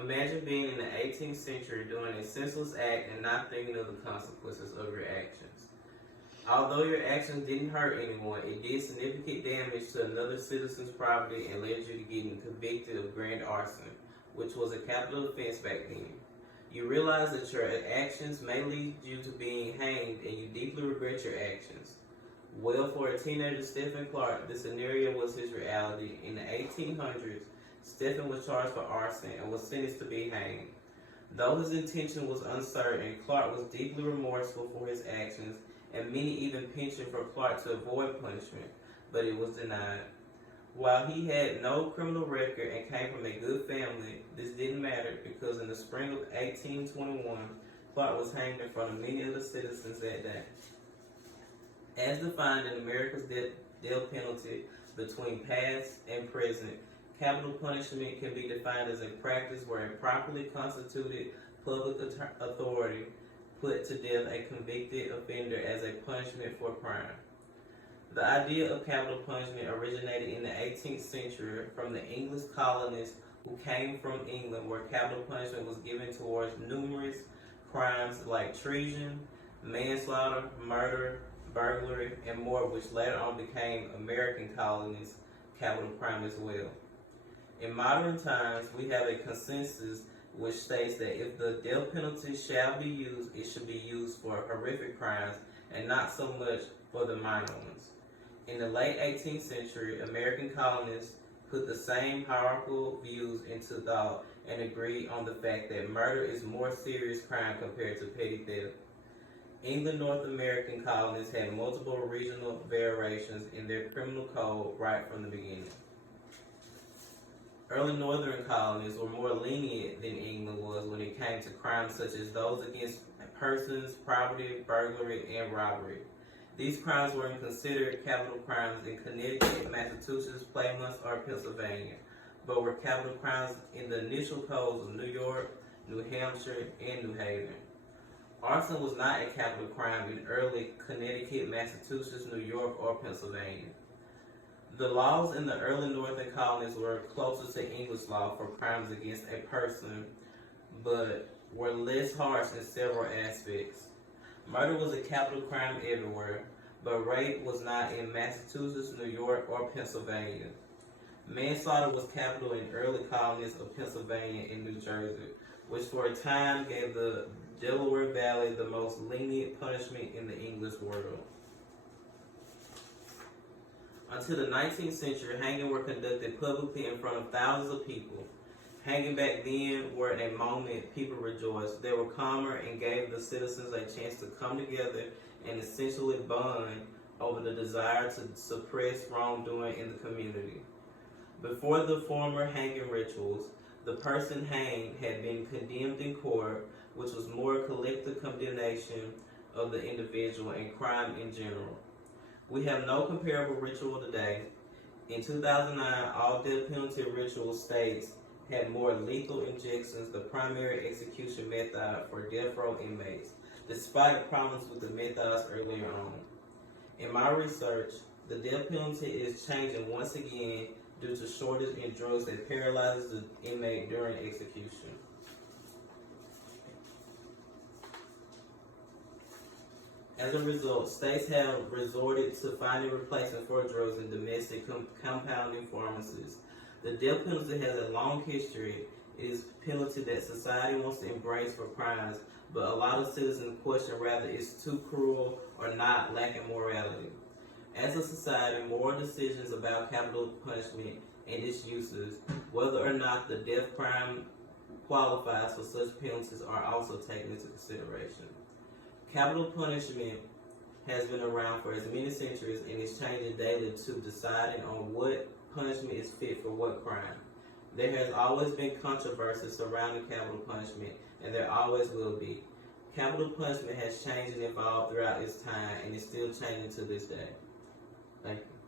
Imagine being in the 18th century doing a senseless act and not thinking of the consequences of your actions. Although your actions didn't hurt anyone, it did significant damage to another citizen's property and led you to getting convicted of grand arson, which was a capital offense back then. You realize that your actions may lead you to being hanged and you deeply regret your actions. Well, for a teenager, Stephen Clark, this scenario was his reality. In the 1800s, Stephen was charged for arson and was sentenced to be hanged. Though his intention was uncertain, Clark was deeply remorseful for his actions, and many even pensioned for Clark to avoid punishment, but it was denied. While he had no criminal record and came from a good family, this didn't matter because in the spring of 1821, Clark was hanged in front of many of the citizens that day. As defined in America's death penalty between past and present, capital punishment can be defined as a practice where a properly constituted public authority put to death a convicted offender as a punishment for a crime. The idea of capital punishment originated in the 18th century from the English colonists who came from England, where capital punishment was given towards numerous crimes like treason, manslaughter, murder, burglary, and more, which later on became American colonists' capital crime as well. In modern times, we have a consensus which states that if the death penalty shall be used, it should be used for horrific crimes and not so much for the minor ones. In the late 18th century, American colonists put the same hierarchical views into thought and agreed on the fact that murder is a more serious crime compared to petty theft. England North American colonists had multiple regional variations in their criminal code right from the beginning. Early northern colonies were more lenient than England was when it came to crimes such as those against persons, property, burglary, and robbery. These crimes were considered capital crimes in Connecticut, Massachusetts, Plymouth, or Pennsylvania, but were capital crimes in the initial codes of New York, New Hampshire, and New Haven. Arson was not a capital crime in early Connecticut, Massachusetts, New York, or Pennsylvania. The laws in the early northern colonies were closer to English law for crimes against a person, but were less harsh in several aspects. Murder was a capital crime everywhere, but rape was not in Massachusetts, New York, or Pennsylvania. Manslaughter was capital in early colonies of Pennsylvania and New Jersey, which for a time gave the Delaware Valley the most lenient punishment in the English world. Until the 19th century, hanging were conducted publicly in front of thousands of people. Hanging back then were a moment people rejoiced. They were calmer and gave the citizens a chance to come together and essentially bond over the desire to suppress wrongdoing in the community. Before the former hanging rituals, the person hanged had been condemned in court, which was more collective condemnation of the individual and crime in general. We have no comparable ritual today. In 2009, all death penalty ritual states had more lethal injections, the primary execution method for death row inmates, despite problems with the methods earlier on. In my research, the death penalty is changing once again due to shortage in drugs that paralyzes the inmate during execution. As a result, states have resorted to finding replacement for drugs in domestic compounding pharmacies. The death penalty has a long history. It is a penalty that society wants to embrace for crimes, but a lot of citizens question whether it's too cruel or not, lacking morality. As a society, moral decisions about capital punishment and its uses, whether or not the death crime qualifies for such penalties, are also taken into consideration. Capital punishment has been around for as many centuries and is changing daily to deciding on what punishment is fit for what crime. There has always been controversy surrounding capital punishment, and there always will be. Capital punishment has changed and evolved throughout its time and is still changing to this day. Thank you.